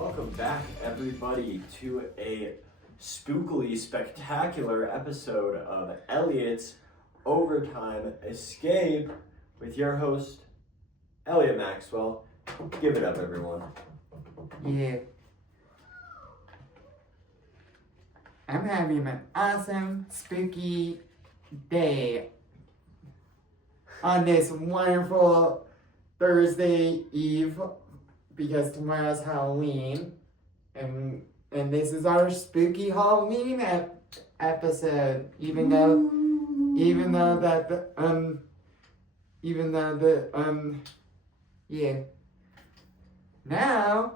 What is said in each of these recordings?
Welcome back, everybody, to a spookily spectacular episode of Elliot's Overtime Escape with your host, Elliot Maxwell. Give it up, everyone. Yeah. I'm having an awesome, spooky day on this wonderful Thursday Eve because tomorrow's Halloween, and this is our spooky Halloween episode. Even though yeah. Now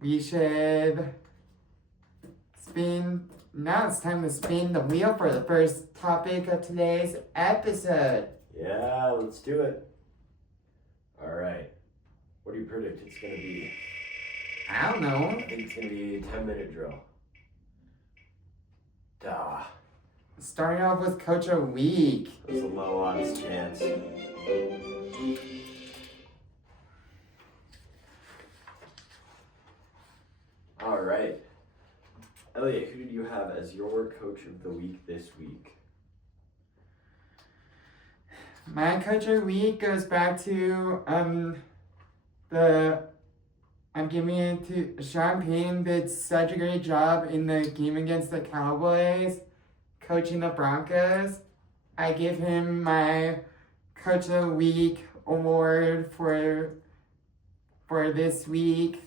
we should spin. Now it's time to spin the wheel for the first topic of today's episode. Yeah, let's do it. All right. What do you predict it's going to be? I don't know. I think it's going to be a 10-minute drill. Duh. Starting off with Coach of Week. That's a low odds chance. All right. Elliot, who did you have as your Coach of the Week this week? My Coach of the Week goes back to I'm giving it to Sean Payton. Did such a great job in the game against the Cowboys, coaching the Broncos. I give him my Coach of the Week award for this week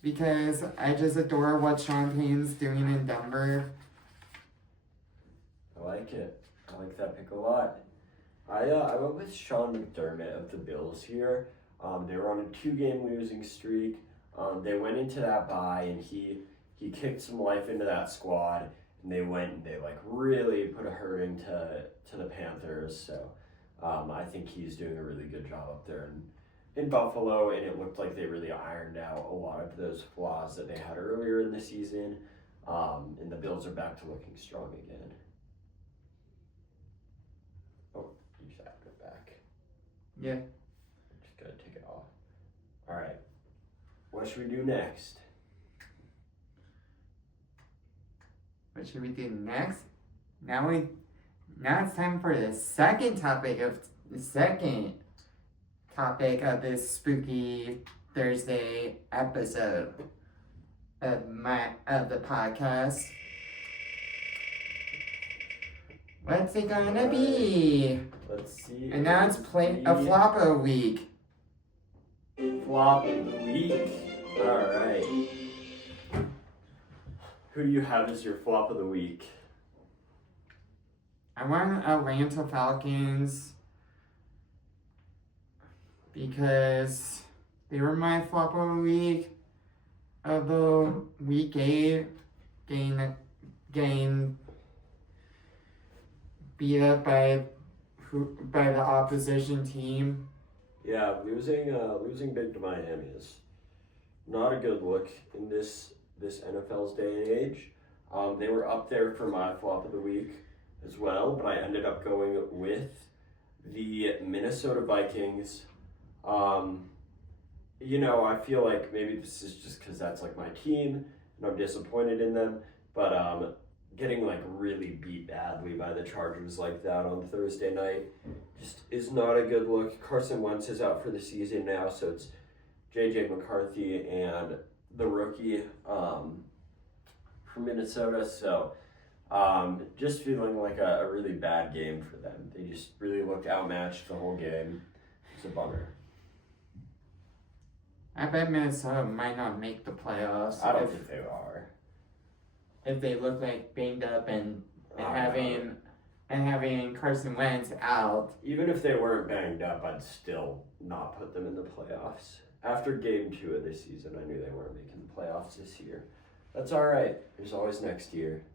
because I just adore what Sean Payton's doing in Denver. I like it. I like that pick a lot. I went with Sean McDermott of the Bills here. They were on a 2-game losing streak. They went into that bye, and he kicked some life into that squad, and they really put a hurting to the Panthers. So I think he's doing a really good job up there in Buffalo, and it looked like they really ironed out a lot of those flaws that they had earlier in the season, and the Bills are back to looking strong again. Oh, you just have it back. Yeah. Just gotta take it off. All right. What should we do next? What should we do next? Now it's time for the second topic of this spooky Thursday episode of the podcast. What's it gonna be? Let's see. And now it's a flop of the week. Flop of the week. All right. Who do you have as your flop of the week? I want Atlanta Falcons because they were my flop of the week of the week 8 getting beat up by the opposition team. Yeah, losing big to Miami is not a good look in this NFL's day and age. They were up there for my flop of the week as well, but I ended up going with the Minnesota Vikings. I feel like maybe this is just because that's like my team and I'm disappointed in them, but getting like really beat badly by the Chargers like that on Thursday night just is not a good look. Carson Wentz is out for the season now, so it's J.J. McCarthy and the rookie from Minnesota, so just feeling like a really bad game for them. They just really looked outmatched the whole game. It's a bummer. I bet Minnesota might not make the playoffs. I don't think they are. If they look like banged up and having Carson Wentz out. Even if they weren't banged up, I'd still not put them in the playoffs. After game 2 of this season, I knew they weren't making the playoffs this year. That's all right. There's always next year.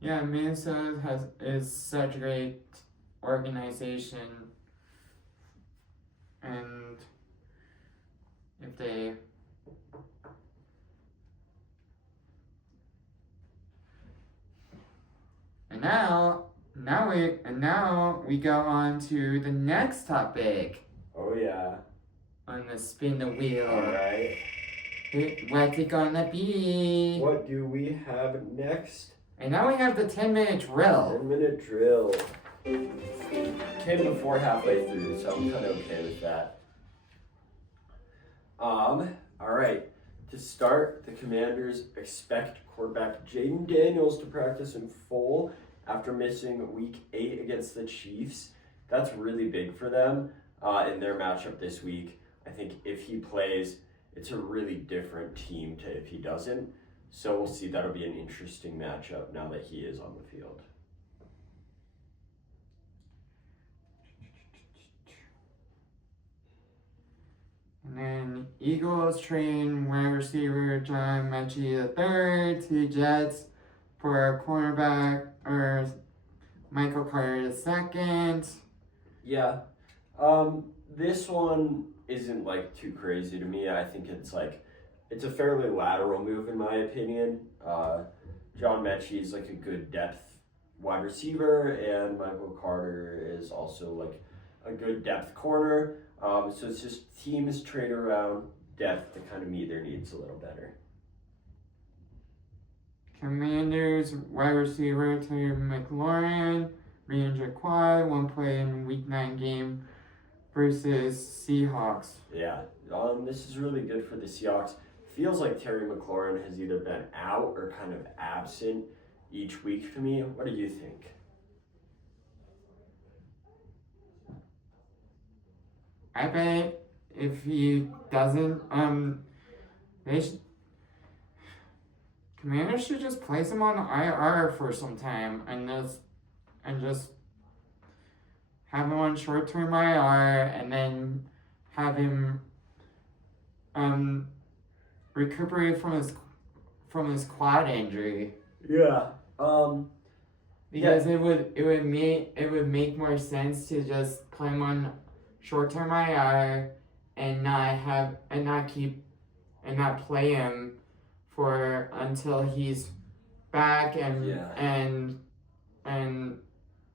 Yeah, Minnesota is such a great organization, and if they now we go on to the next topic. Oh yeah. on the spin the wheel. Alright. What's it gonna be? What do we have next? And now we have the 10-minute drill. 10-minute drill. Came before halfway through, so I'm kind of okay with that. Alright. To start, the Commanders expect quarterback Jaden Daniels to practice in full after missing week 8 against the Chiefs. That's really big for them in their matchup this week. I think if he plays, it's a really different team to if he doesn't. So we'll see. That'll be an interesting matchup now that he is on the field. And then Eagles train wide receiver John Mechie III to Jets for cornerback or Michael Carter II. Yeah. This one isn't like too crazy to me. I think it's a fairly lateral move in my opinion. John Mechie is like a good depth wide receiver, and Michael Carter is also like a good depth corner. So it's just teams trade around depth to kind of meet their needs a little better. Commanders wide receiver Terry McLaurin, re-injured quad, one play in week 9 game versus Seahawks. Yeah, this is really good for the Seahawks. Feels like Terry McLaurin has either been out or kind of absent each week to me. What do you think? I bet if he doesn't, Commanders should just place him on IR for some time and just have him on short-term IR and then have him recuperate from his quad injury. Yeah. Because it would make more sense to just play him on short-term IR and not play him for until he's back and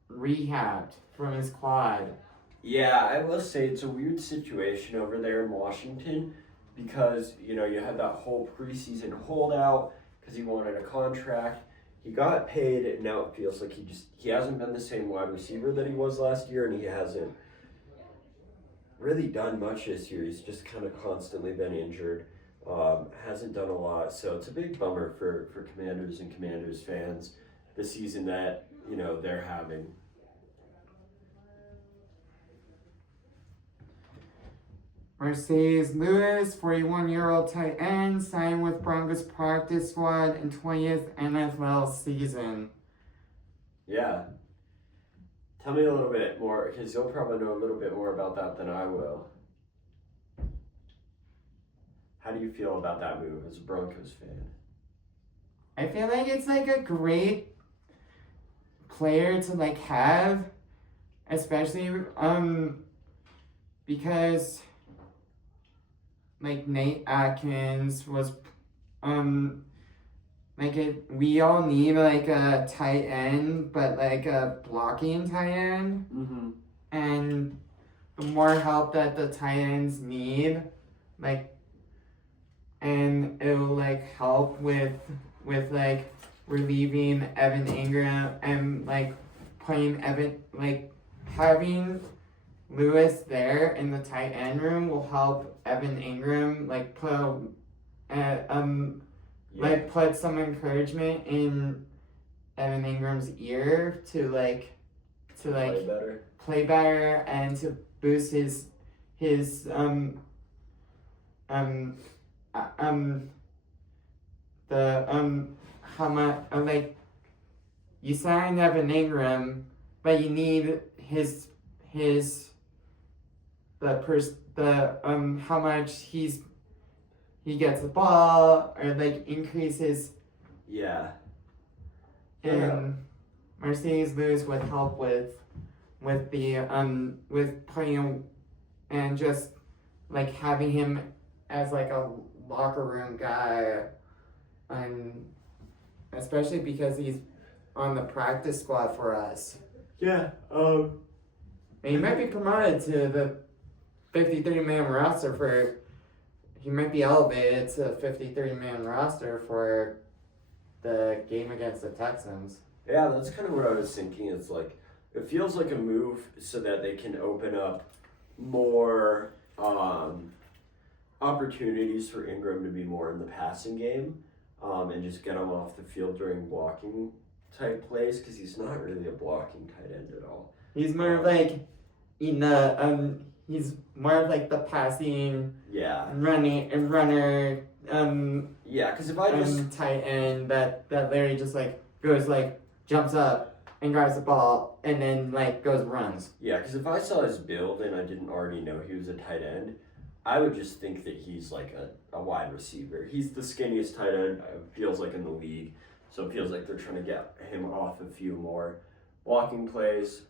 rehabbed from his quad. Yeah, I will say it's a weird situation over there in Washington because, you had that whole preseason holdout because he wanted a contract. He got paid, and now it feels like he hasn't been the same wide receiver that he was last year, and he hasn't really done much this year. He's just kind of constantly been injured. Hasn't done a lot, so it's a big bummer for Commanders and Commanders fans the season that they're having. Mercedes Lewis, 41-year-old tight end, signed with Broncos practice squad in 20th NFL season. Yeah. Tell me a little bit more, because you'll probably know a little bit more about that than I will. How do you feel about that move as a Broncos fan? I feel like it's like a great player to have, especially because Nate Atkins was we all need a tight end, but a blocking tight end. Mm-hmm. And the more help that the tight ends need, and it will help with relieving Evan Ingram and playing having Lewis there in the tight end room will help Evan Ingram put some encouragement in Evan Ingram's ear to play better and to boost his how much you signed Evan Ingram, but you need how much he gets the ball or increases. Yeah. And Mercedes Lewis would help with playing and just having him as a locker room guy, and especially because he's on the practice squad for us. Yeah. And he might be promoted to the 53-man roster for. He might be elevated to a 53-man roster for the game against the Texans. Yeah, that's kind of what I was thinking. It's like, it feels like a move so that they can open up more opportunities for Ingram to be more in the passing game and just get him off the field during blocking type plays because he's not really a blocking tight end at all. He's more of like in the he's more of like the passing runner yeah, because if I just tight end that Larry just like goes like jumps up and grabs the ball and then like goes runs. Yeah, because if I saw his build and I didn't already know he was a tight end, I would just think that he's like a wide receiver. He's the skinniest tight end, it feels like, in the league. So it feels like they're trying to get him off a few more blocking plays.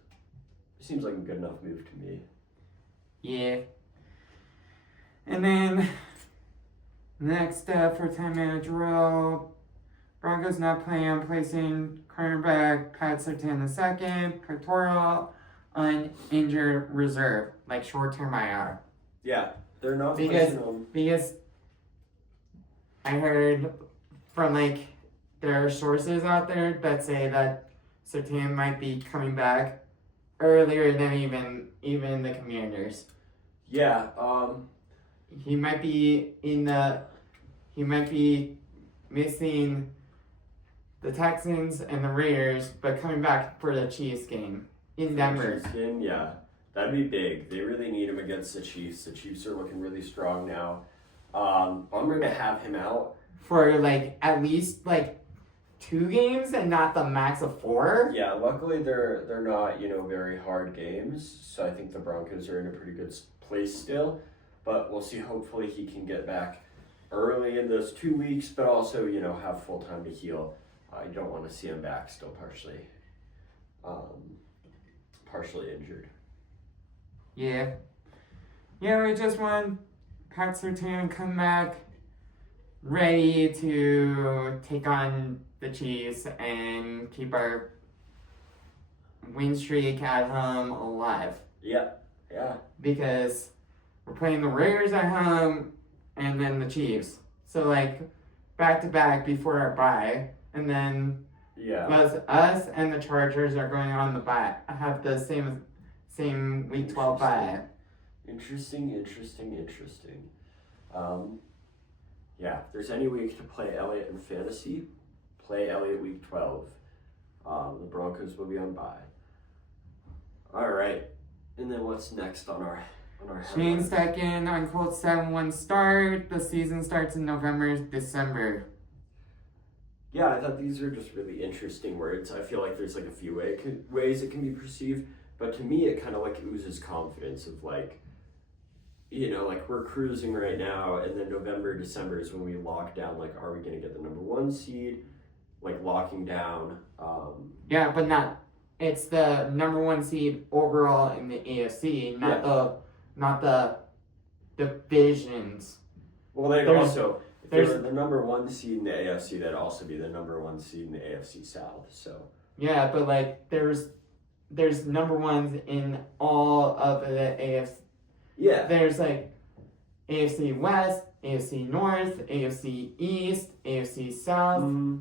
Seems like a good enough move to me. Yeah. And then next up for 10-minute drill, Broncos not playing, placing cornerback Pat Surtain II, pectoral, uninjured reserve, like short-term IR. Yeah, they're not placing him. Because I heard from like there are sources out there that say that Surtain might be coming back earlier than even the Commanders. Yeah, he might be missing the Texans and the Raiders, but coming back for the Chiefs game in Denver. Chiefs game, yeah, that'd be big. They really need him against the Chiefs. The Chiefs are looking really strong now. I'm gonna have him out for like at least like 2 games and not the max of 4. Yeah, luckily they're not, very hard games. So I think the Broncos are in a pretty good place still. But we'll see. Hopefully he can get back early in those 2 weeks, but also, have full time to heal. I don't want to see him back still partially injured. Yeah. Yeah, we just want Pat Surtain come back ready to take on the Chiefs and keep our win streak at home alive. Yeah. Because we're playing the Raiders at home and then the Chiefs. So like back to back before our bye, and then us and the Chargers are going on the bye. Have the same week 12 bye. Interesting. If there's any week to play Elliot in fantasy, play Elliot week 12. The Broncos will be on bye. All right, and then what's next on our Shane Steichen on Colts 7-1 start. The season starts in November, December. Yeah, I thought these are just really interesting words. I feel like there's like a few ways it can be perceived, but to me it kind of like oozes confidence of like, like we're cruising right now, and then November, December is when we lock down, like, are we going to get the number 1 seed? Like locking down. Yeah, but it's the number 1 seed overall in the AFC, not the divisions. Well, if they were the number 1 seed in the AFC, they'd also be the number 1 seed in the AFC South. So. Yeah, but like there's number 1s in all of the AFC. Yeah. There's like AFC West, AFC North, AFC East, AFC South. Mm-hmm.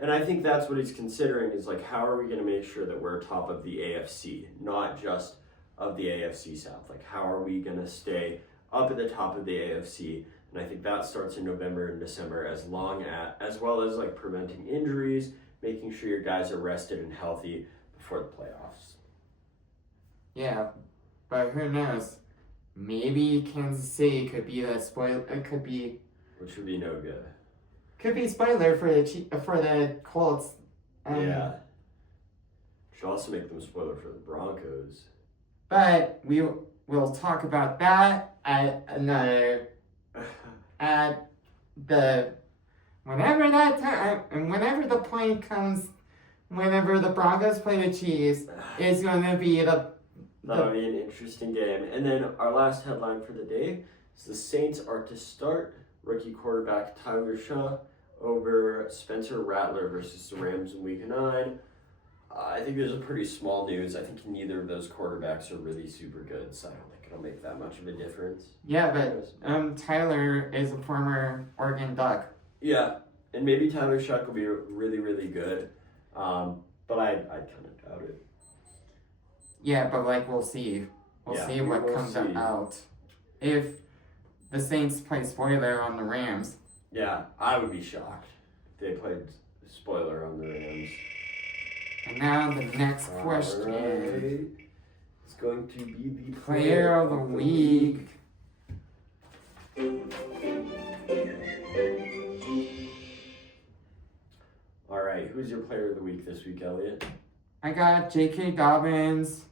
And I think that's what he's considering is like, how are we going to make sure that we're top of the AFC, not just of the AFC South? Like, how are we going to stay up at the top of the AFC? And I think that starts in November and December, as well as like preventing injuries, making sure your guys are rested and healthy before the playoffs. Yeah, but who knows? Maybe Kansas City could be the spoiler. Which would be no good. Could be spoiler for the Colts. Yeah. Should also make them spoiler for the Broncos. But we'll talk about that at another whenever that time, and whenever the point comes, whenever the Broncos play the Chiefs, it's going to be That'll be an interesting game. And then our last headline for the day is the Saints are to start rookie quarterback Tyler Shaw over Spencer Rattler versus the Rams in Week 9. I think there's a pretty small news. I think neither of those quarterbacks are really super good, so I don't think it'll make that much of a difference. Yeah, but Tyler is a former Oregon Duck. Yeah, and maybe Tyler Shuck will be really, really good, but I kind of doubt it. Yeah, but like we'll see. We'll see what comes out. If the Saints play spoiler on the Rams. Yeah, I would be shocked if they played spoiler on the Rams. And now the next question. Right. It's going to be the Player of the Week. All right, who's your Player of the Week this week, Elliot? I got J.K. Dobbins.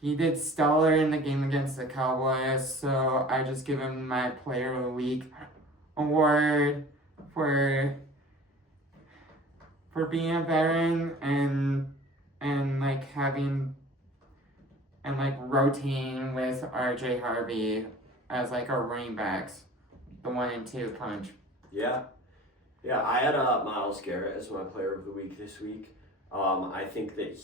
He did stellar in the game against the Cowboys, so I just give him my Player of the Week award for being a veteran and like having and like rotating with R.J. Harvey as like our running backs, the 1 and 2 punch. Yeah, I had Myles Garrett as my Player of the Week this week. I think that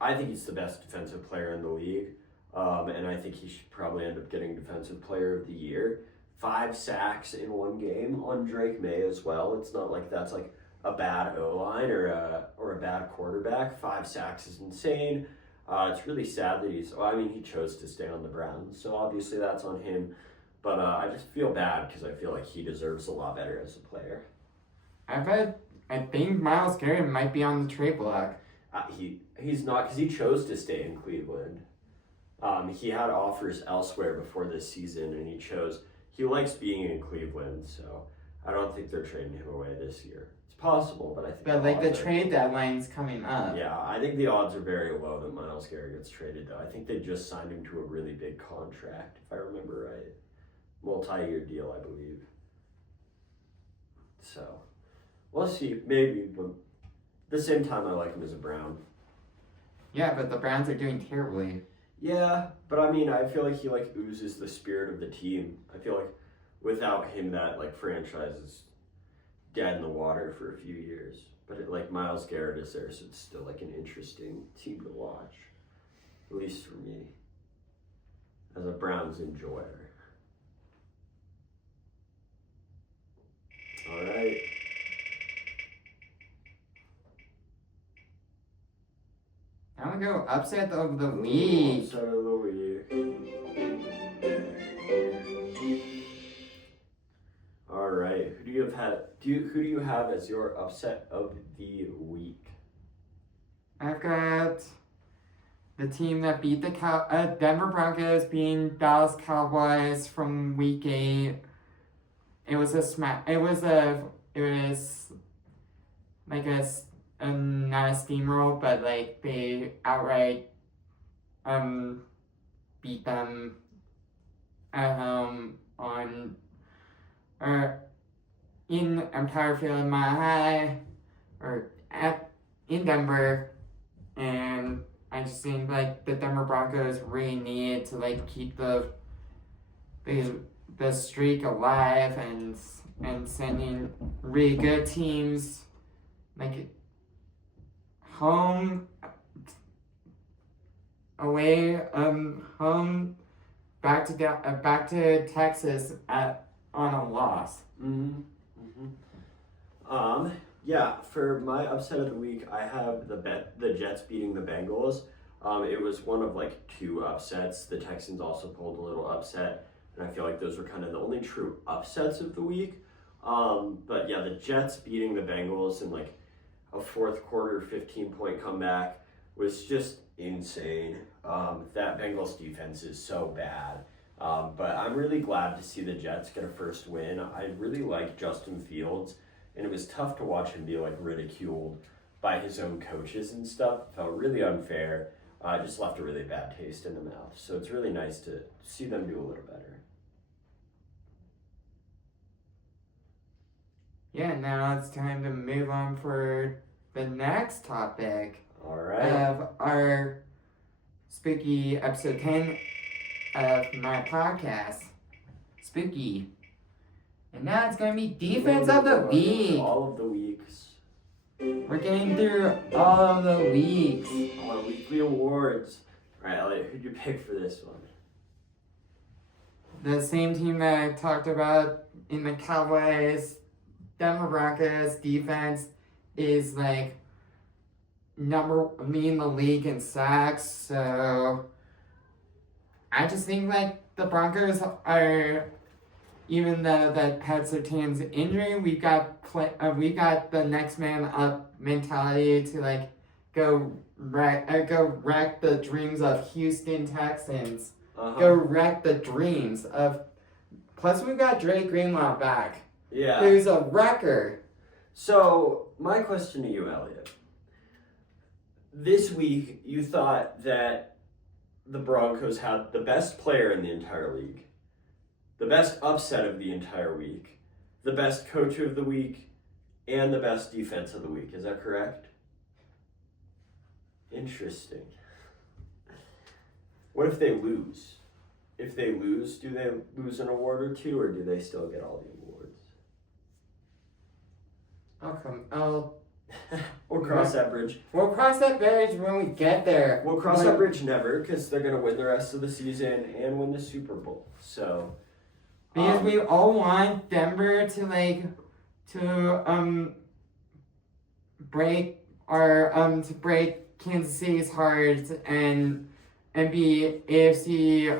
I think he's the best defensive player in the league, and I think he should probably end up getting Defensive Player of the Year. 5 sacks in one game on Drake May as well. It's not like that's like a bad O-line or a bad quarterback. 5 sacks is insane. It's really sad that he chose to stay on the Browns, so obviously that's on him. But I just feel bad because I feel like he deserves a lot better as a player. I think Myles Garrett might be on the trade block. He's not, because he chose to stay in Cleveland. He had offers elsewhere before this season, and he likes being in Cleveland, so I don't think they're trading him away this year. It's possible, but I think... But like the trade deadline's coming up. Yeah, I think the odds are very low that Myles Garrett gets traded, though. I think they just signed him to a really big contract, if I remember right. Multi-year deal, I believe. So, we'll see, maybe, but at the same time, I like him as a Brown. Yeah, but the Browns are doing terribly. Yeah, but I mean, I feel like he like oozes the spirit of the team. I feel like without him, that like franchise is dead in the water for a few years. But Myles Garrett is there, so it's still like an interesting team to watch, at least for me, as a Browns enjoyer. All right. I'm gonna go upset of the week. Upset of the week. All right. Who do you have as your upset of the week? I've got the team that beat the Denver Broncos being Dallas Cowboys from week 8. It was not a steamroll, but like they outright beat them at home in Empire Field in Mile High in Denver, and I just think like the Denver Broncos really needed to like keep the streak alive and sending really good teams like home back to Texas on a loss. Yeah, for my upset of the week, I have the Jets beating the Bengals. It was one of like 2 upsets. The Texans also pulled a little upset, and I feel like those were kind of the only true upsets of the week. But yeah, the Jets beating the Bengals in like a 4th quarter 15-point comeback was just insane. That Bengals defense is so bad. But I'm really glad to see the Jets get a first win. I really like Justin Fields, and it was tough to watch him be like ridiculed by his own coaches and stuff. It felt really unfair. Just left a really bad taste in the mouth. So it's really nice to see them do a little better. Yeah, now it's time to move on for the next topic. All right. Of our spooky episode 10 of my podcast, Spooky. And now it's going to be Defense of the Week. All of the weeks. We're getting through all of the weeks. All our weekly awards. All right, Elliot, who'd you pick for this one? The same team that I talked about in the Cowboys, Denver Broncos defense is like me in the league in sacks. So I just think like the Broncos are, even though that Pat Surtain's injury, we got the next man up mentality to like go wreck the dreams of Houston Texans. Go wreck the dreams of. Plus, we've got Dre Greenlaw back. Yeah. Who's a wrecker. So, my question to you, Elliot. This week, you thought that the Broncos had the best player in the entire league, the best upset of the entire week, the best coach of the week, and the best defense of the week. Is that correct? Interesting. What if they lose? If they lose, do they lose an award or two, or do they still get all the awards? We'll cross that bridge. We'll cross that bridge when we get there. We'll cross that bridge never, because they're going to win the rest of the season and win the Super Bowl. So, because we all want Denver to break Kansas City's heart and be AFC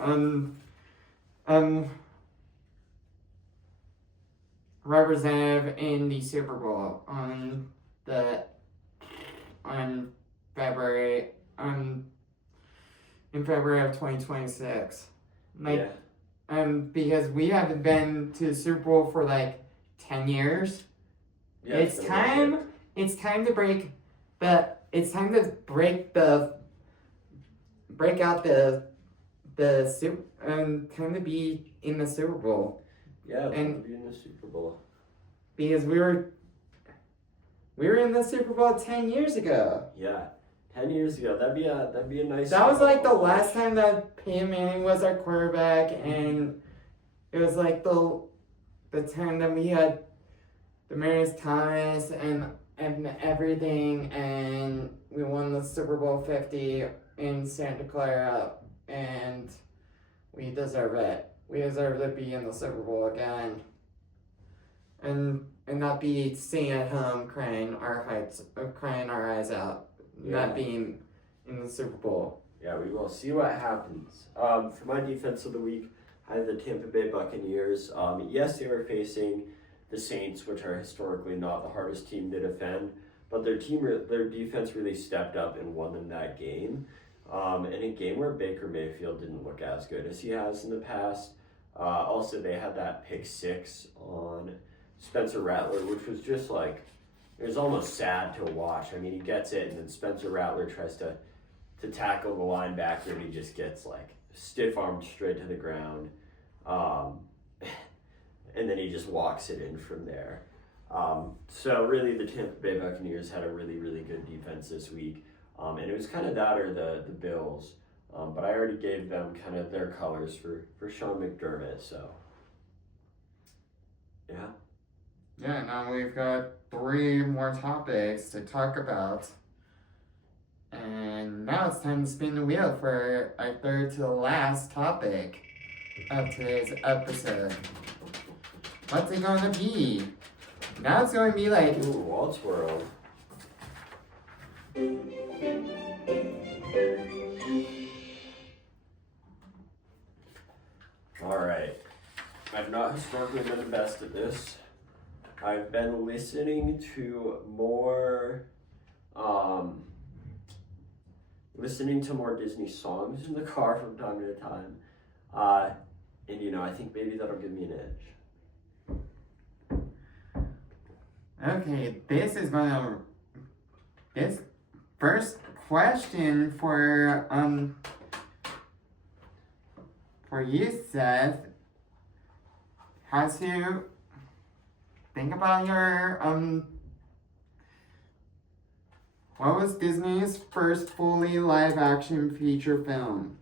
representative in the Super Bowl on February in February of 2026. Because we haven't been to the Super Bowl for like 10 years. Yeah, it's time to break time to be in the Super Bowl. Yeah, and be in the Super Bowl. Because we were in the Super Bowl 10 years ago. Yeah. 10 years ago. That'd be a nice. That was like the last time that Peyton Manning was our quarterback, and it was like the time that we had Demaryius Thomas and everything, and we won the Super Bowl 50 in Santa Clara, and we deserve it. We deserve to be in the Super Bowl again, and not be sitting at home crying our eyes out. Yeah. Not being in the Super Bowl. Yeah, we will see what happens. For my defense of the week, I have the Tampa Bay Buccaneers. Yes, they were facing the Saints, which are historically not the hardest team to defend, but their defense really stepped up and won them that game. In a game where Baker Mayfield didn't look as good as he has in the past. Also, they had that pick six on Spencer Rattler, which was just like, it was almost sad to watch. I mean, he gets it, and then Spencer Rattler tries to tackle the linebacker, and he just gets like stiff-armed straight to the ground. And then he just walks it in from there. So really, the Tampa Bay Buccaneers had a really, really good defense this week. And it was kind of that or the Bills. But I already gave them kind of their colors for Sean McDermott, so yeah. Yeah, now we've got 3 more topics to talk about. And now it's time to spin the wheel for our third to the last topic of today's episode. What's it going to be? Now it's going to be like... Ooh, Walt's World. Alright. I've not historically been the best at this. I've been listening to more Disney songs in the car from time to time. And I think maybe that'll give me an edge. Okay, this first question for you, Seth, has to think about your what was Disney's first fully live action feature film?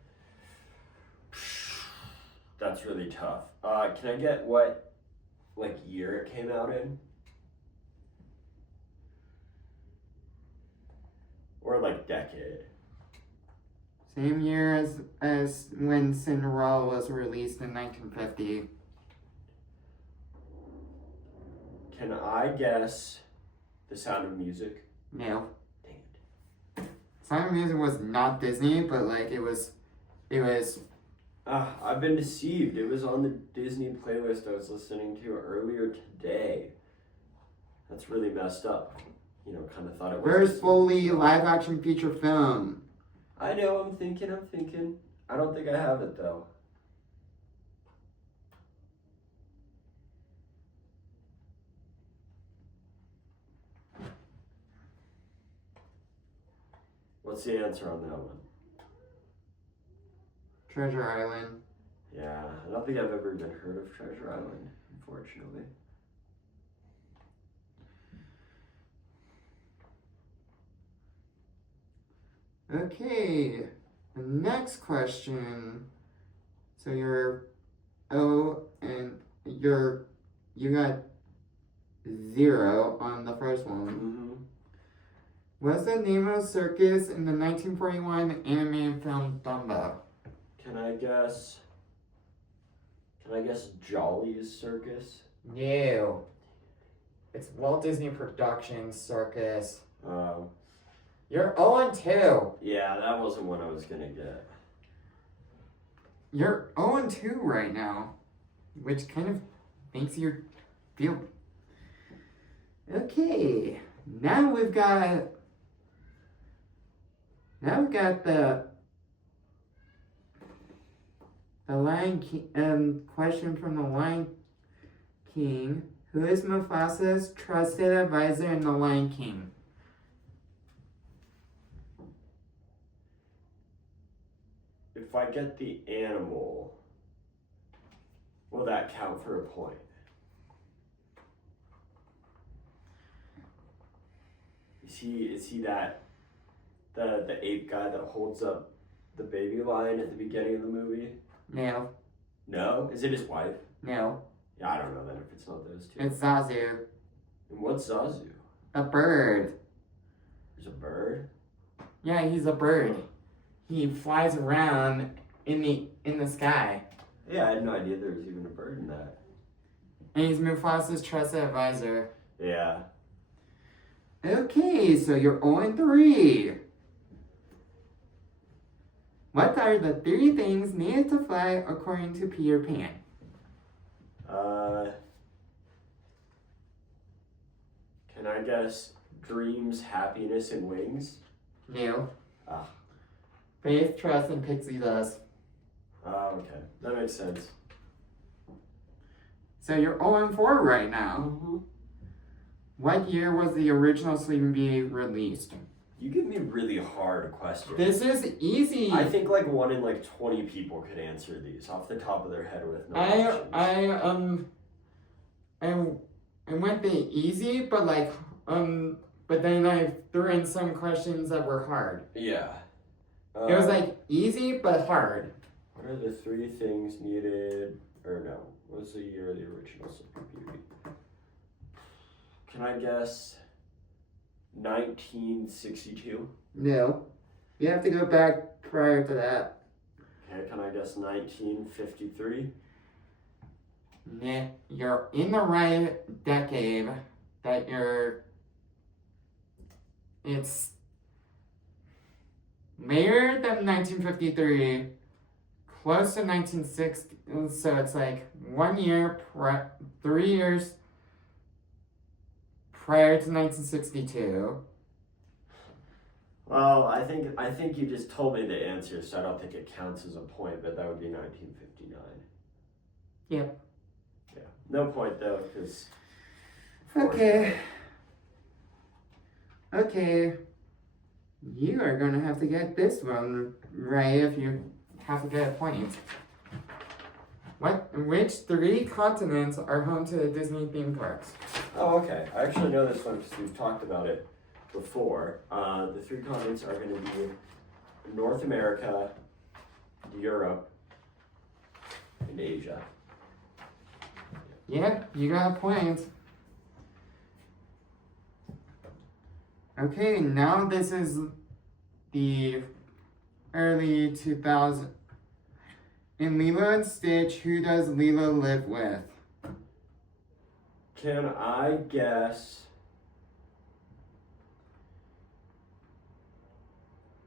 That's really tough. Can I get what year it came out in? or like decade. Same year as when Cinderella was released in 1950. Can I guess The Sound of Music? No. Dang it. Sound of Music was not Disney, but like it was. I've been deceived. It was on the Disney playlist I was listening to earlier today. That's really messed up. You know, kind of thought it was. First fully live action feature film. I know, I'm thinking. I don't think I have it though. What's the answer on that one? Treasure Island. Yeah, I don't think I've ever even heard of Treasure Island, unfortunately. Okay, the next question. So you got 0 on the first one. Mm-hmm. What's the name of the circus in the 1941 animated film Dumbo? Can I guess Jolly's Circus? No. It's Walt Disney Productions Circus. You're 0-2. Yeah, that wasn't what I was gonna get. You're 0-2 right now, which kind of makes you feel. Okay, now we've got the Lion King, question from the Lion King. Who is Mufasa's trusted advisor in the Lion King? If I get the animal, will that count for a point? Is he that the ape guy that holds up the baby lion at the beginning of the movie? No. No? Is it his wife? No. Yeah, I don't know then if it's not those two. It's Zazu. And what's Zazu? A bird. There's a bird? Yeah, he's a bird. He flies around in the sky. Yeah, I had no idea there was even a bird in that. And he's Mufasa's trusted advisor. Yeah. Okay, so you're 0-3. What are the 3 things needed to fly according to Peter Pan? Can I guess dreams, happiness, and wings? No. Ah. Faith, trust, and pixie dust. Oh, okay. That makes sense. So you're 0-4 right now. Mm-hmm. What year was the original Sleeping Beauty released? You give me really hard questions. This is easy. I think like 1 in like 20 people could answer these off the top of their head with no options. I went the easy, but but then I threw in some questions that were hard. Yeah. It was like easy but hard. What are the 3 things needed? Or no, what was the year of the original Sleeping Beauty? Can I guess 1962? No. You have to go back prior to that. Okay, can I guess 1953? Nah, you're in the right decade that it's later than 1953, close to 1960, so it's like 1 year, 3 years prior to 1962. Well, I think you just told me the answer, so I don't think it counts as a point, but that would be 1959. Yep. Yeah. No point though, because... Okay. Okay. You are going to have to get this one right if you have to get a point. Which 3 continents are home to the Disney theme parks? Oh, okay. I actually know this one because we've talked about it before. The 3 continents are going to be North America, Europe, and Asia. Yeah, you got a point. Okay, now this is the early 2000s. In Lilo and Stitch, who does Lilo live with? Can I guess?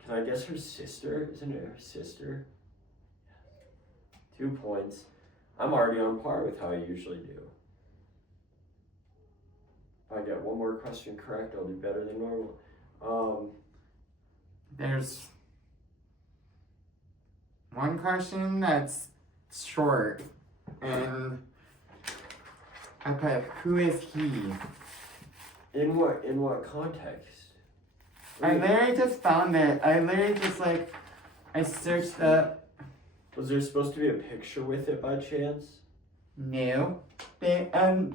Can I guess her sister? Isn't it her sister? 2 points. I'm already on par with how I usually do. If I get one more question correct, I'll do better than normal. There's one question that's short, and I put, who is he? In what context? I literally just found it. I literally just I searched up. Was there supposed to be a picture with it by chance? No. I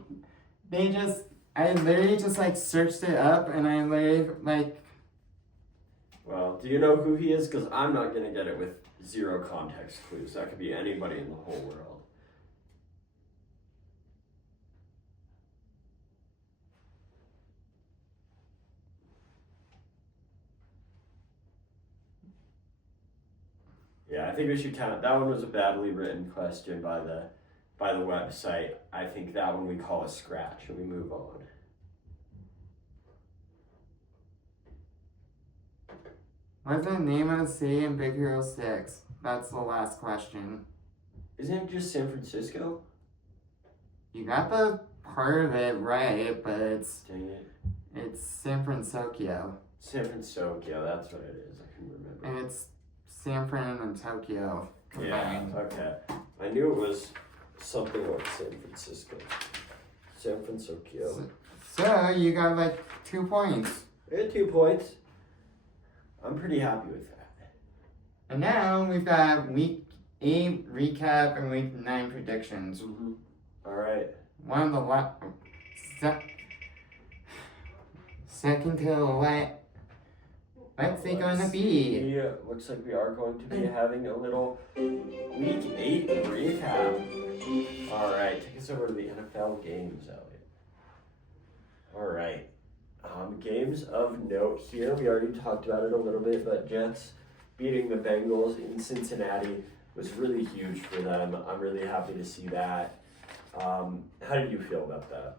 literally just searched it up, and I literally Well, do you know who he is? Because I'm not gonna get it with 0 context clues. That could be anybody in the whole world. Yeah, I think we should count. That one was a badly written question by the website. I think that one we call a scratch, and we move on. What's the name of the city in Big Hero 6? That's the last question. Isn't it just San Francisco? You got the part of it right, but Dang it. it's San Francisco. San Francisco, that's what it is. I can remember. And it's San Fran and Tokyo combined. Yeah, okay. I knew it was something like San Francisco. San Francisco. So you got 2 points. I got 2 points. I'm pretty happy with that. And now we've got week 8 recap and week 9 predictions. Mm-hmm. All right. One of the second to the last. What's it going to be? Looks like we are going to be having a little week 8 recap. All right, take us over to the NFL games, Elliot. All right. Games of note here. We already talked about it a little bit, but Jets beating the Bengals in Cincinnati was really huge for them. I'm really happy to see that. How did you feel about that?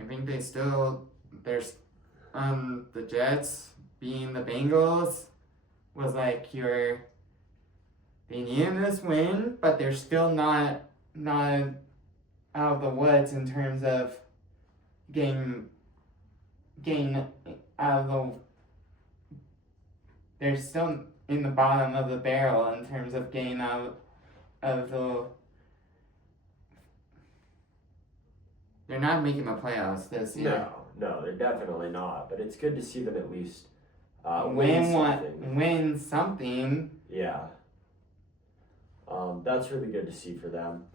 I think there's the Jets being the Bengals was they needed this win, but they're still not out of the woods in terms of getting out of the. They're still in the bottom of the barrel in terms of getting out of the. They're not making the playoffs this year. No, they're definitely not. But it's good to see them at least win something. Yeah. That's really good to see for them.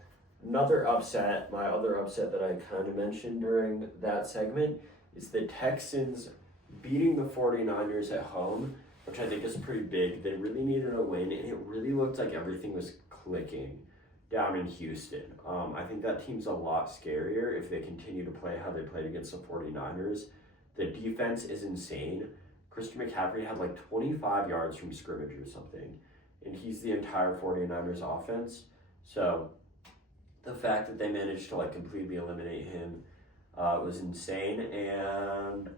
Another upset, my other upset that I kind of mentioned during that segment, is the Texans beating the 49ers at home, which I think is pretty big. They really needed a win, and it really looked like everything was clicking down in Houston. I think that team's a lot scarier if they continue to play how they played against the 49ers. The defense is insane. Christian McCaffrey had 25 yards from scrimmage or something, and he's the entire 49ers offense. So the fact that they managed to completely eliminate him was insane, and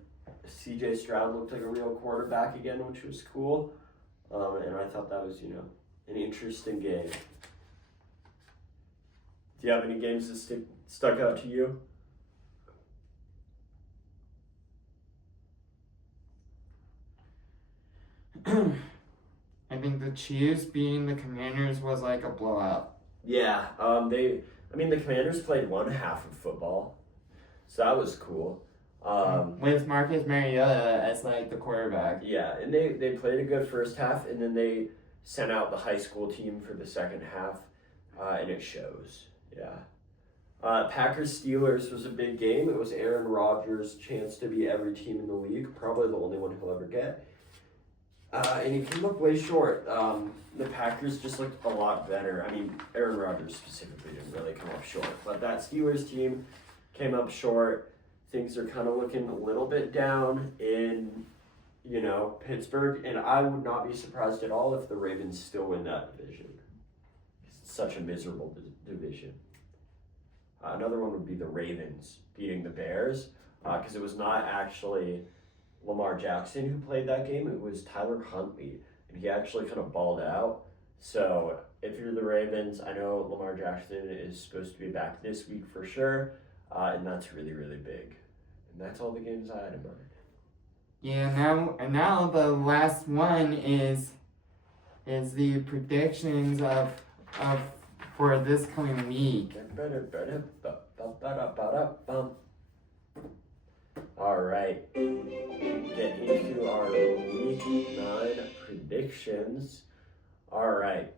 CJ Stroud looked like a real quarterback again, which was cool. And I thought that was, an interesting game. Do you have any games that stuck out to you? I think the Chiefs beating the Commanders was a blowout. Yeah, the Commanders played one half of football, so that was cool. With Marcus Mariota as the quarterback. Yeah, and they played a good first half, and then they sent out the high school team for the second half, and it shows. Yeah. Packers-Steelers was a big game. It was Aaron Rodgers' chance to beat every team in the league, probably the only one he'll ever get. And he came up way short. The Packers just looked a lot better. I mean, Aaron Rodgers specifically didn't really come up short, but that Steelers team came up short. Things are kind of looking a little bit down in, Pittsburgh, and I would not be surprised at all if the Ravens still win that division. It's such a miserable division. Another one would be the Ravens beating the Bears, because it was not actually Lamar Jackson who played that game. It was Tyler Huntley, and he actually kind of balled out. So if you're the Ravens, I know Lamar Jackson is supposed to be back this week for sure, and that's really, really big. And that's all the games I had in mind. Yeah, now the last one is the predictions of for this coming week. All right, get into our week 9 predictions. All right,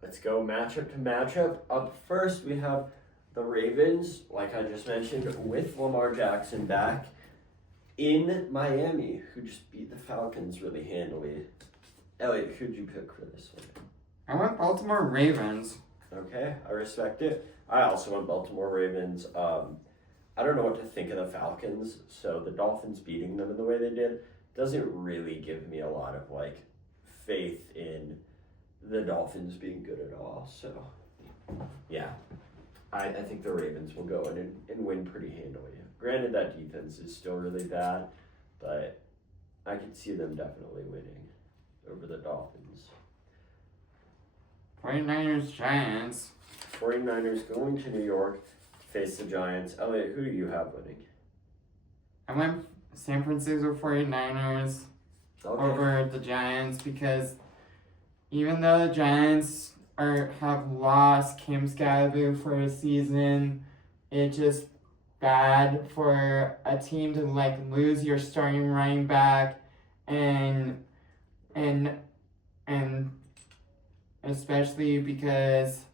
let's go matchup to matchup. Up first, we have the Ravens, like I just mentioned, with Lamar Jackson back in Miami, who just beat the Falcons really handily. Elliot, who'd you pick for this one? I went Baltimore Ravens. Okay, I respect it. I also went Baltimore Ravens. I don't know what to think of the Falcons, so the Dolphins beating them in the way they did doesn't really give me a lot of faith in the Dolphins being good at all. So yeah, I think the Ravens will go in and win pretty handily. Granted, that defense is still really bad, but I could see them definitely winning over the Dolphins. 49ers Giants. 49ers going to New York to face the Giants. Elliot, who do you have winning? I went San Francisco 49ers over the Giants because even though the Giants have lost Kim Scalaboo for a season, it's just bad for a team to lose your starting running back and especially because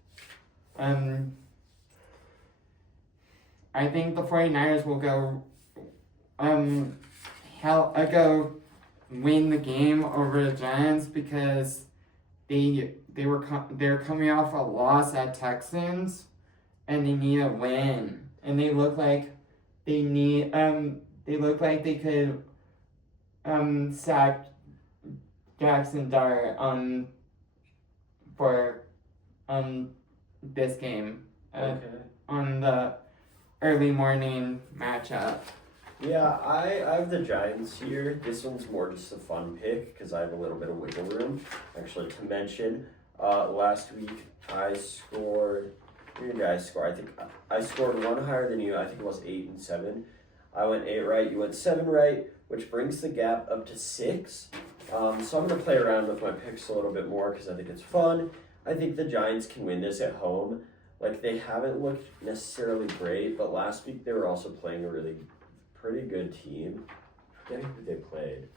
I think the 49ers will go go win the game over the Giants because they're coming off a loss at Texans and they need a win. And they look like they could sack Jackson Dart for this game on the early morning matchup. Yeah, I have the Giants here. This one's more just a fun pick because I have a little bit of wiggle room. Actually, to mention, last week I scored. What did I score? I think I scored one higher than you. I think it was 8 and 7. I went 8 right. You went 7 right, which brings the gap up to 6. So I'm going to play around with my picks a little bit more because I think it's fun. I think the Giants can win this at home. They haven't looked necessarily great, but last week they were also playing a really pretty good team. Forgetting who they played.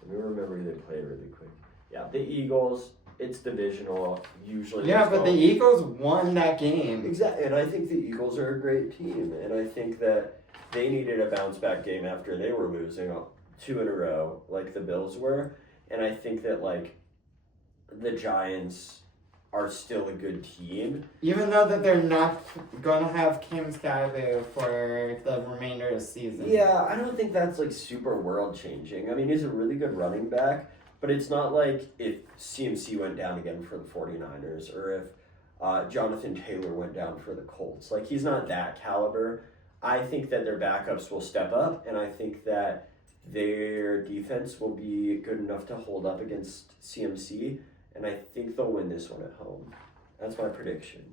Let me remember who they played really quick. Yeah, the Eagles. It's divisional. Usually. Yeah, but the Eagles won that game. Exactly, and I think the Eagles are a great team, and I think that they needed a bounce back game after they were losing 2 in a row, like the Bills were, and I think that the Giants are still a good team. Even though that they're not going to have Kim Scalaboo for the remainder of the season. Yeah, I don't think that's super world changing. I mean, he's a really good running back, but it's not like if CMC went down again for the 49ers or if Jonathan Taylor went down for the Colts. He's not that caliber. I think that their backups will step up, and I think that their defense will be good enough to hold up against CMC, and I think they'll win this one at home. That's my prediction.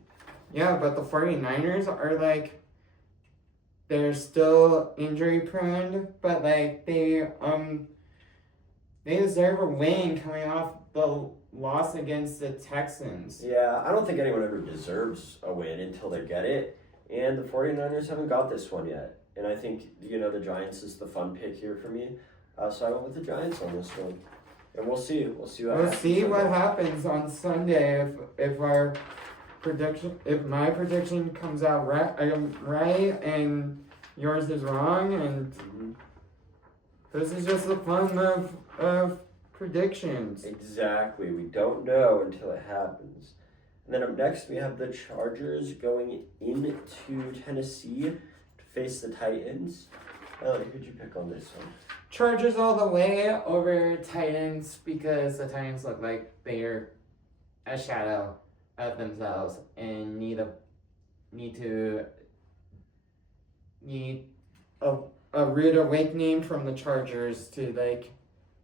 Yeah, but the 49ers are they're still injury prone, but they deserve a win coming off the loss against the Texans. Yeah, I don't think anyone ever deserves a win until they get it. And the 49ers haven't got this one yet. And I think, the Giants is the fun pick here for me. So I went with the Giants on this one. And we'll see. We'll see what happens on Sunday if my prediction comes out right and yours is wrong. And this is just the fun of predictions. Exactly. We don't know until it happens. And then up next, we have the Chargers going into Tennessee to face the Titans. Elliot, who'd you pick on this one? Chargers all the way over Titans because the Titans look like they're a shadow of themselves and need a rude awakening from the Chargers to like,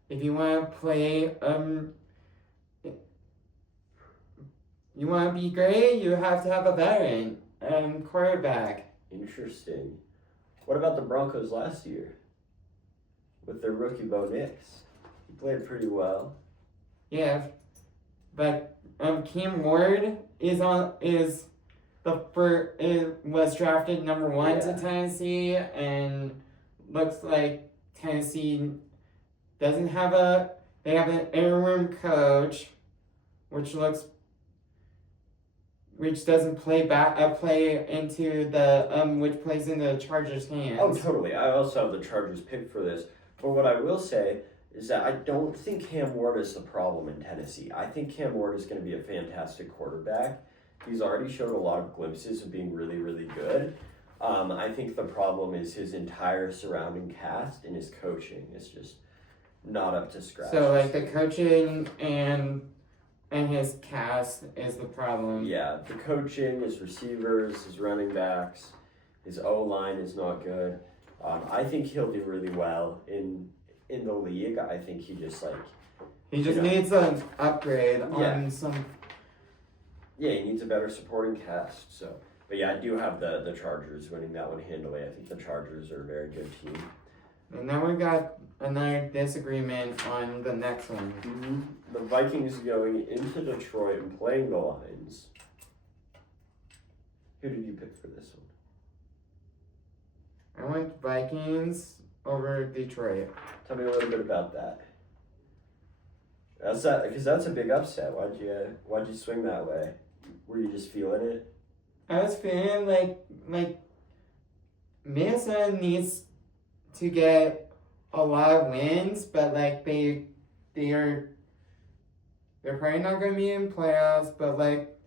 if you want to play you want to be great, you have to have a veteran quarterback. Interesting. What about the Broncos last year with their rookie Bo Nix? He played pretty well. Yeah, but Cam Ward was drafted number 1 to Tennessee, and looks like Tennessee doesn't have they have an interim coach, which doesn't play into which plays into the Chargers' hands. Oh, totally. I also have the Chargers picked for this. But what I will say is that I don't think Cam Ward is the problem in Tennessee. I think Cam Ward is going to be a fantastic quarterback. He's already showed a lot of glimpses of being really, really good. I think the problem is his entire surrounding cast and his coaching is just not up to scratch. So, like, the coaching and his cast is the problem. Yeah, the coaching, his receivers, his running backs, his O-line is not good. I think he'll do really well in the league. I think he just needs an upgrade on some. Yeah, he needs a better supporting cast. So, but yeah, I do have the Chargers winning that one handily. I think the Chargers are a very good team. And now we got another disagreement on the next one. Mm-hmm. The Vikings going into Detroit and playing the Lions. Who did you pick for this one? I went Vikings over Detroit. Tell me a little bit about that. Because that's a big upset. Why'd you swing that way? Were you just feeling it? I was feeling like Minnesota needs to get a lot of wins, but like they're probably not going to be in playoffs, but like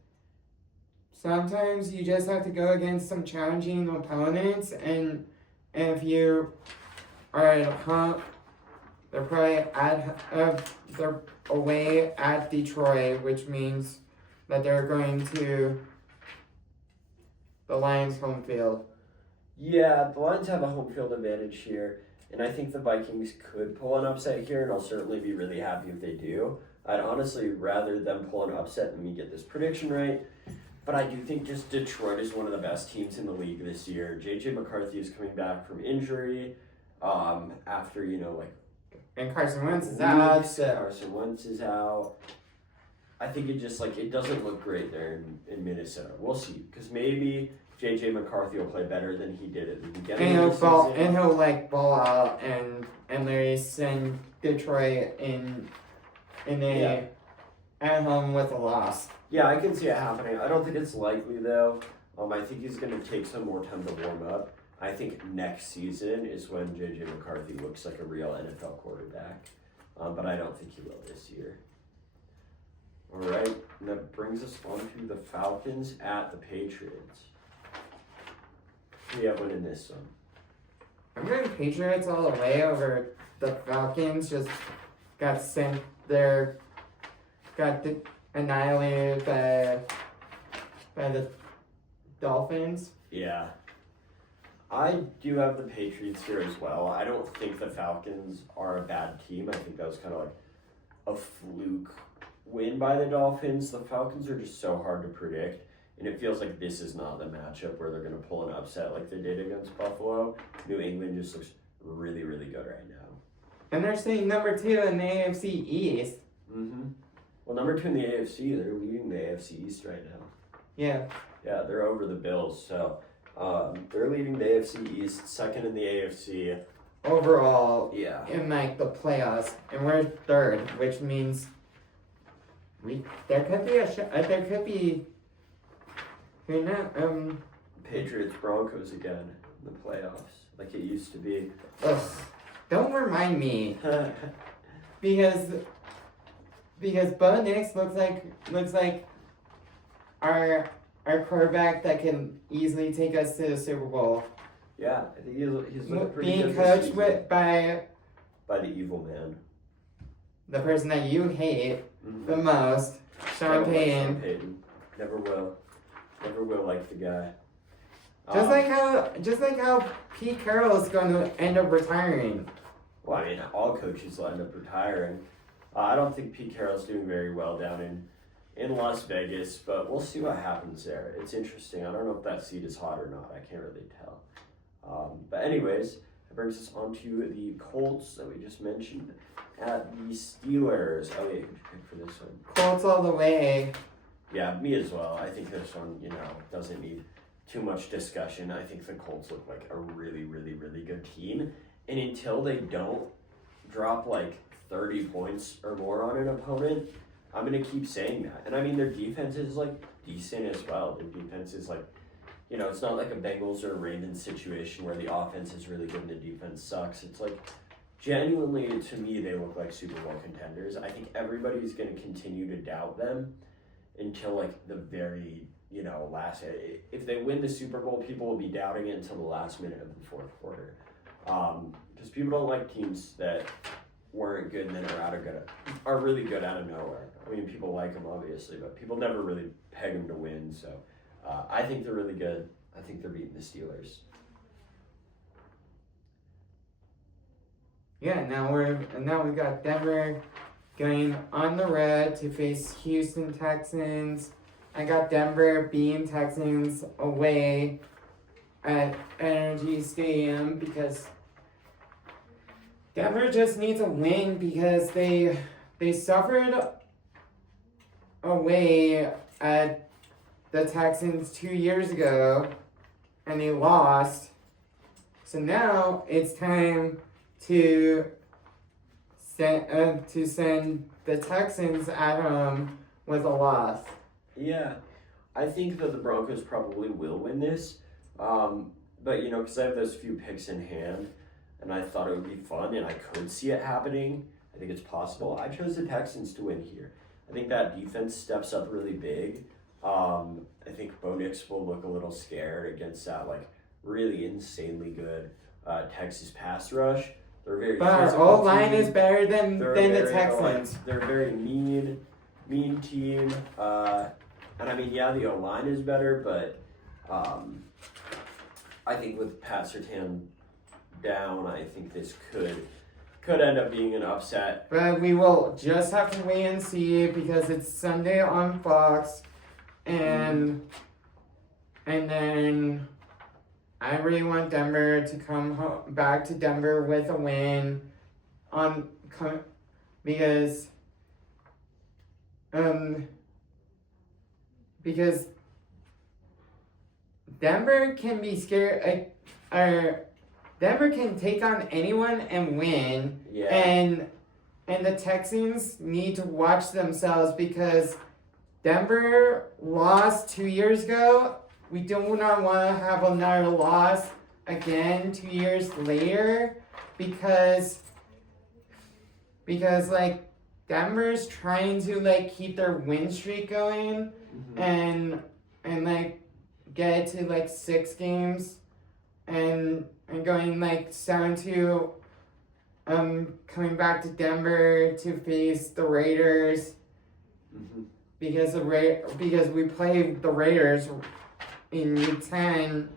sometimes you just have to go against some challenging opponents, and if you are at home, they're probably they're away at Detroit, which means that they're going to the Lions' home field. Yeah, the Lions have a home field advantage here, and I think the Vikings could pull an upset here, and I'll certainly be really happy if they do. I'd honestly rather them pull an upset than me get this prediction right, but I do think just Detroit is one of the best teams in the league this year. J.J. McCarthy is coming back from injury after, and Carson Wentz is out. Carson Wentz is out. I think it just, it doesn't look great there in Minnesota. We'll see, because maybe J.J. McCarthy will play better than he did at the beginning of the season. And he'll ball out and they send Detroit at home with a loss. Yeah, I can see it happening. I don't think it's likely though. I think he's going to take some more time to warm up. I think next season is when J.J. McCarthy looks like a real NFL quarterback, but I don't think he will this year. All right, and that brings us on to the Falcons at the Patriots. Who do you have winning this one? I'm going Patriots all the way over the Falcons. Just got annihilated by the Dolphins. Yeah. I do have the Patriots here as well. I don't think the Falcons are a bad team. I think that was kind of like a fluke win by the Dolphins. The Falcons are just so hard to predict, and it feels like this is not the matchup where they're going to pull an upset like they did against Buffalo. New England just looks really, really good right now. And they're sitting number 2 in the AFC East. Mm-hmm. Well, number 2 in the AFC, they're leading the AFC East right now. Yeah. Yeah, they're over the Bills, so they're leading the AFC East, second in the AFC. Overall, yeah, in the playoffs, and we're 3rd, which means there could be Patriots Broncos again in the playoffs, like it used to be. Ugh, don't remind me, because because Bo Nix looks like our quarterback that can easily take us to the Super Bowl. Yeah, I think he's looking pretty Being good coached by the evil man. the person that you hate the most, Sean Payton. Sean Payton. Never will like the guy. Just like how Pete Carroll is going to end up retiring. Well, I mean, all coaches will end up retiring. I don't think Pete Carroll's doing very well down in Las Vegas, but we'll see what happens there. It's interesting. I don't know if that seat is hot or not. I can't really tell. But anyways, that brings us on to the Colts that we just mentioned at the Steelers. Elliot, who'd you pick for this one? Colts all the way. Yeah, me as well. I think this one, doesn't need too much discussion. I think the Colts look like a really, really, really good team. And until they don't drop like 30 points or more on an opponent, I'm going to keep saying that. And I mean, their defense is like decent as well. Their defense is like, it's not like a Bengals or a Ravens situation where the offense is really good and the defense sucks. It's like, genuinely, to me, they look like Super Bowl contenders. I think everybody's going to continue to doubt them until like the very, last. If they win the Super Bowl, people will be doubting it until the last minute of the fourth quarter. Because people don't like teams that weren't good and then are really good out of nowhere. I mean, people like them obviously, but people never really peg them to win. So I think they're really good. I think they're beating the Steelers. Yeah, now we got Denver going on the road to face Houston Texans. I got Denver beating Texans away at Energy Stadium because Denver just needs a win because they suffered away at the Texans 2 years ago and they lost. So now it's time to send the Texans at home with a loss. Yeah, I think that the Broncos probably will win this. But because I have those few picks in hand, and I thought it would be fun, and I could see it happening. I think it's possible. I chose the Texans to win here. I think that defense steps up really big. I think Bo Nix will look a little scared against that really insanely good Texas pass rush. They're very. But our O-line is better than the Texans. They're a very mean team. And I mean, yeah, the O-line is better, but I think with Pat Surtain down, I think this could end up being an upset. But we will just have to wait and see because it's Sunday on Fox, and then I really want Denver to come back to Denver with a win because Denver can be scared. Denver can take on anyone and win. Yeah. And the Texans need to watch themselves because Denver lost 2 years ago. We do not want to have another loss again 2 years later because Denver's trying to keep their win streak going and get it to 6 games and going 7-2 coming back to Denver to face the Raiders because we play the Raiders in Week 10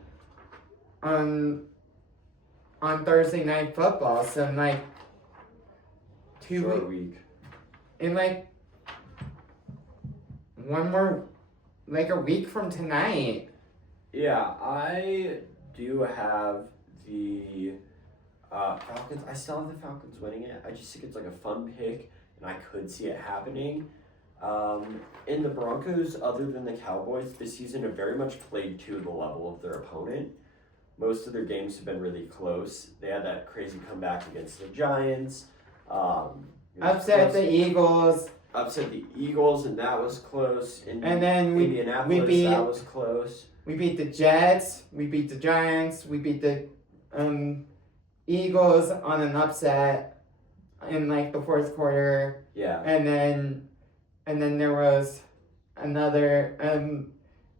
on Thursday Night Football. So in 2 weeks. In one more a week from tonight. Yeah, I do have the Falcons. I still have the Falcons winning it. I just think it's a fun pick, and I could see it happening. In the Broncos, other than the Cowboys, this season have very much played to the level of their opponent. Most of their games have been really close. They had that crazy comeback against the Giants. Upset the Eagles. Upset the Eagles, and that was close. And then Indianapolis, that was close. We beat the Jets. We beat the Giants. We beat the Eagles on an upset in the fourth quarter. Yeah. And and then there was another.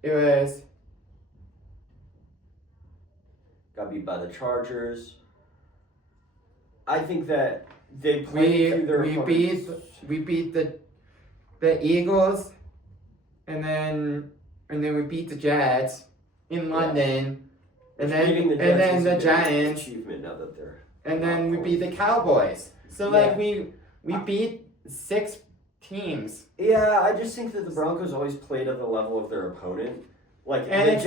It was Got beat by the Chargers. I think that they played through their opponents. we beat the Eagles, and then we beat the Jets in London, and then the Giants, achievement now that they're and then we beat the Cowboys. So like we beat 6 teams. Yeah, I just think that the Broncos always played at the level of their opponent. Like And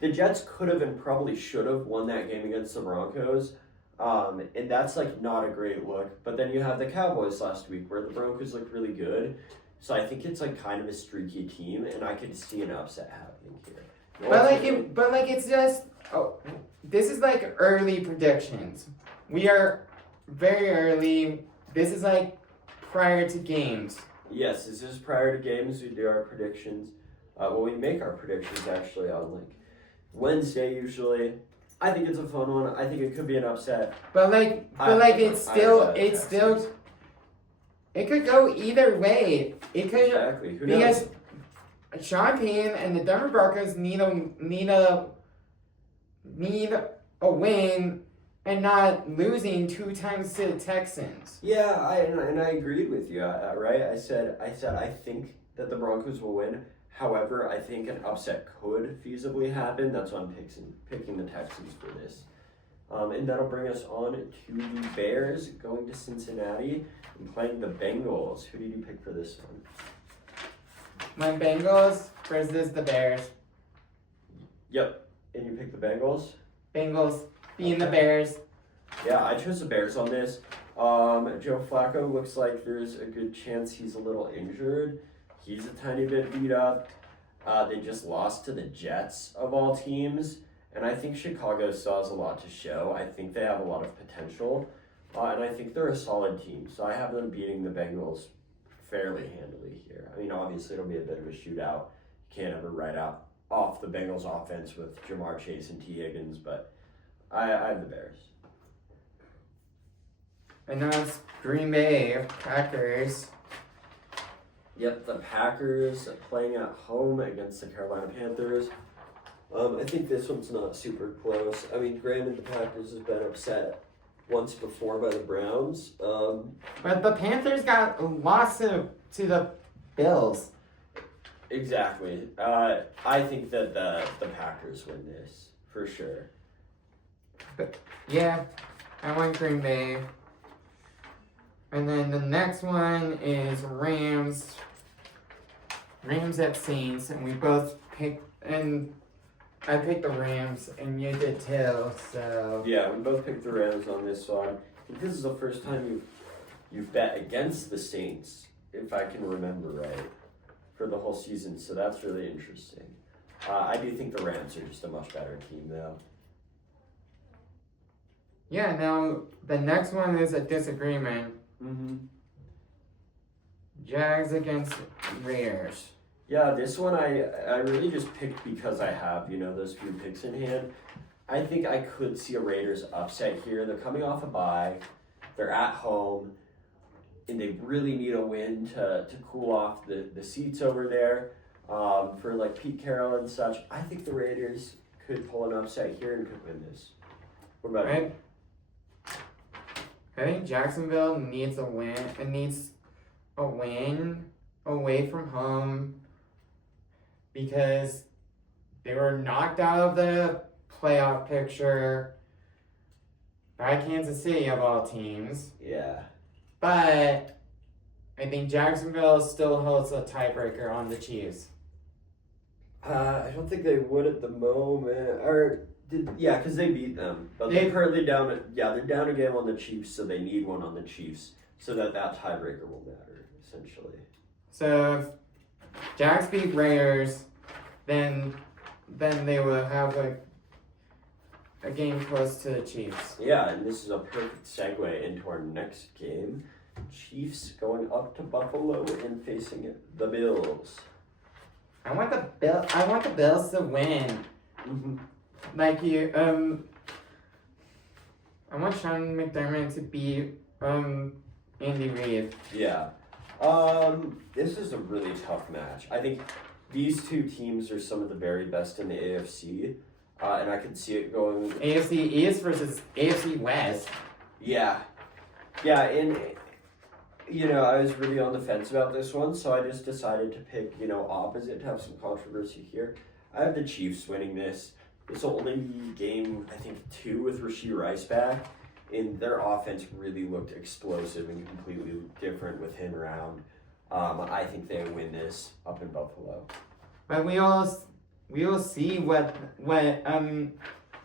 the Jets could have and probably should have won that game against the Broncos. And that's like not a great look. But then you have the Cowboys last week where the Broncos looked really good. So I think it's like kind of a streaky team, and I could see an upset happening here. But it's just this is like early predictions. We are very early. This is like prior to games. Yes, this is prior to games. We do our predictions. We make our predictions actually on like Wednesday usually. I think it's a fun one. I think it could be an upset. But it could go either way. It could exactly. Who because knows? Sean Payne and the Denver Broncos need a win and not losing 2 times to the Texans. Yeah, I agreed with you. Right? I said I think that the Broncos will win. However, I think an upset could feasibly happen. That's why I'm picking the Texans for this. And that'll bring us on to the Bears going to Cincinnati and playing the Bengals. Who did you pick for this one? My Bengals versus the Bears. Yep. And you picked the Bengals? Bengals being the Bears. Yeah, I chose the Bears on this. Joe Flacco looks like there's a good chance he's a little injured. He's a tiny bit beat up. They just lost to the Jets of all teams. And I think Chicago still has a lot to show. I think they have a lot of potential. And I think they're a solid team. So I have them beating the Bengals fairly handily here. I mean, obviously it'll be a bit of a shootout. You can't ever write out off the Bengals offense with Jamar Chase and T. Higgins. But I have the Bears. And now it's Green Bay Packers. Yep, the Packers playing at home against the Carolina Panthers. I think this one's not super close. I mean, granted, the Packers has been upset once before by the Browns. But the Panthers got lost to the Bills. Exactly. I think that the Packers win this, for sure. But, yeah, I want Green Bay. And then the next one is Rams at Saints, and we both picked, and I picked the Rams, and you did too, so. Yeah, we both picked the Rams on this one. I think this is the first time you've bet against the Saints, if I can remember right, for the whole season, so that's really interesting. I do think the Rams are just a much better team, though. Yeah, now the next one is a disagreement. Mm-hmm. Jags against Raiders. Yeah, this one I really just picked because I have, those few picks in hand. I think I could see a Raiders upset here. They're coming off a bye. They're at home. And they really need a win to cool off the seats over there for like Pete Carroll and such. I think the Raiders could pull an upset here and could win this. What about you? I think Jacksonville needs a win. It needs a win away from home because they were knocked out of the playoff picture by Kansas City of all teams. Yeah. But I think Jacksonville still holds a tiebreaker on the Chiefs. I don't think they would at the moment. Because they beat them. But they're currently down. They're down a game on the Chiefs, so they need one on the Chiefs so that tiebreaker will matter, essentially. So if Jags beat Raiders, then they will have a game close to the Chiefs. Yeah, and this is a perfect segue into our next game. Chiefs going up to Buffalo and facing the Bills. I want the Bills to win. Mm-hmm. Like you, I want Sean McDermott to beat Andy Reid. Yeah, This is a really tough match. I think these two teams are some of the very best in the AFC, and I could see it going. AFC East versus AFC West. Yeah, and I was really on the fence about this one, so I just decided to pick opposite to have some controversy here. I have the Chiefs winning this. It's the only game I think 2 with Rashee Rice back. And their offense really looked explosive and completely different with him around. I think they win this up in Buffalo. But we will see what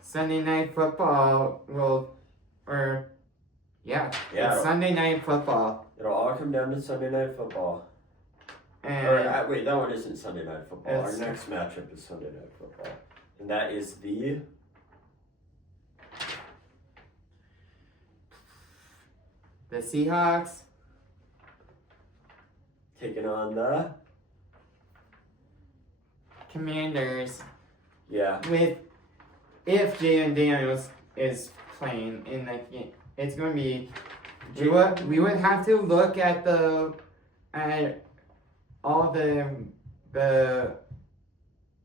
Sunday Night Football it's Sunday Night Football. It'll all come down to Sunday Night Football. And wait, that one isn't Sunday Night Football. Our next matchup is Sunday Night Football, and that is the Seahawks taking on the Commanders. Yeah. If Jalen Daniels is playing in the game, it's going to be. We would have to look at all the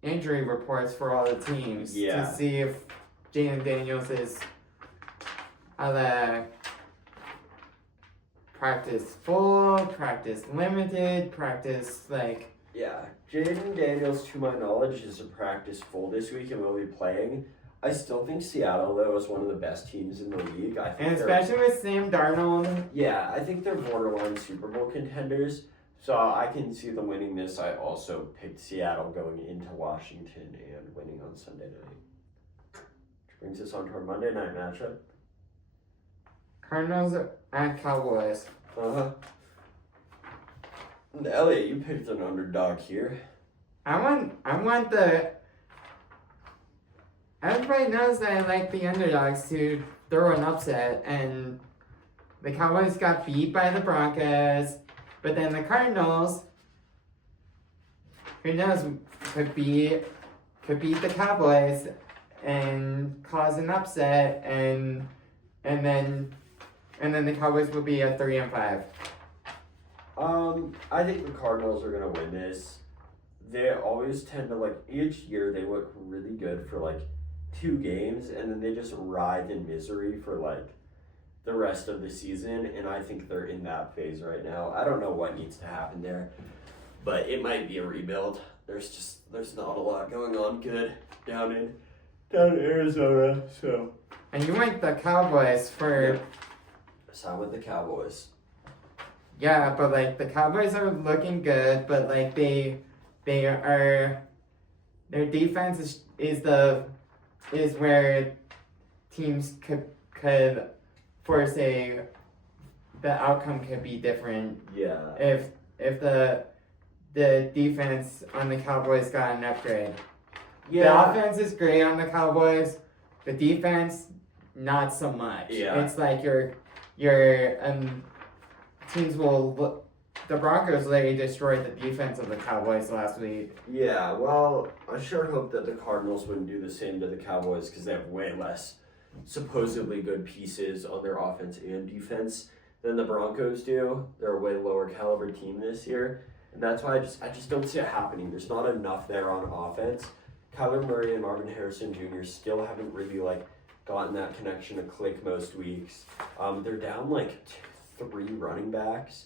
injury reports for all the teams to see if Jalen Daniels is practice full, practice limited, practice like. Yeah, Jaden Daniels, to my knowledge, is a practice full this week and will be playing. I still think Seattle, though, is one of the best teams in the league. And especially with Sam Darnold. Yeah, I think they're borderline Super Bowl contenders, so I can see them winning this. I also picked Seattle going into Washington and winning on Sunday night. Which brings us on to our Monday night matchup. Cardinals at Cowboys. Uh-huh. And Elliot, you picked an underdog here. I want the. Everybody knows that I like the underdogs to throw an upset, and the Cowboys got beat by the Broncos, but then the Cardinals, who knows, could beat the Cowboys and cause an upset, and then the Cowboys will be at 3-5. I think the Cardinals are gonna win this. They always tend to each year they look really good for 2 games, and then they just writhe in misery for the rest of the season, and I think they're in that phase right now. I don't know what needs to happen there, but it might be a rebuild. There's not a lot going on good down in Arizona, so. And you went the Cowboys for. Yeah. Side with the Cowboys. Yeah, but the Cowboys are looking good, but they are, their defense is where teams could force the outcome could be different. Yeah. If the defense on the Cowboys got an upgrade. Yeah. The offense is great on the Cowboys. The defense, not so much. Yeah. It's teams will. The Broncos literally destroyed the defense of the Cowboys last week. Yeah, well, I sure hope that the Cardinals wouldn't do the same to the Cowboys because they have way less supposedly good pieces on their offense and defense than the Broncos do. They're a way lower caliber team this year, and that's why I just don't see it happening. There's not enough there on offense. Kyler Murray and Marvin Harrison Jr. still haven't really gotten that connection to click most weeks. They're down 3 running backs.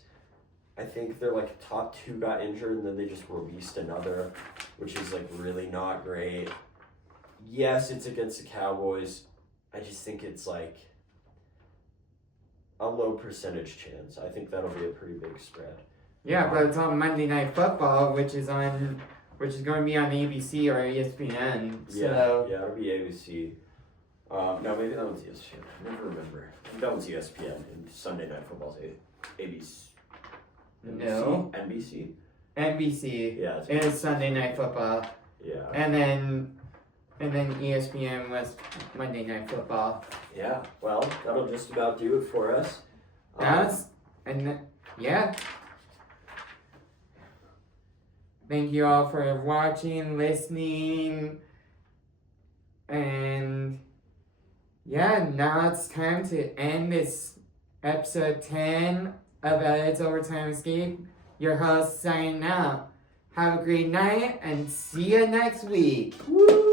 I think their top 2 got injured, and then they just released another, which is really not great. Yes, it's against the Cowboys. I just think it's a low percentage chance. I think that'll be a pretty big spread. Yeah, but it's on Monday Night Football, which is going to be on ABC or ESPN. So. Yeah, it'll be ABC. No, maybe that one's ESPN. I never remember. I think that one's ESPN, and Sunday Night Football's ABC. No. NBC? NBC. Yeah. It's Sunday Night Football. Yeah. And then ESPN was Monday Night Football. Yeah. Well, that'll just about do it for us. Yeah. Thank you all for watching, listening, and yeah, now it's time to end this episode 10 of Elliot's Overtime Escape. your host, signing out. Have a great night and see you next week. Woo!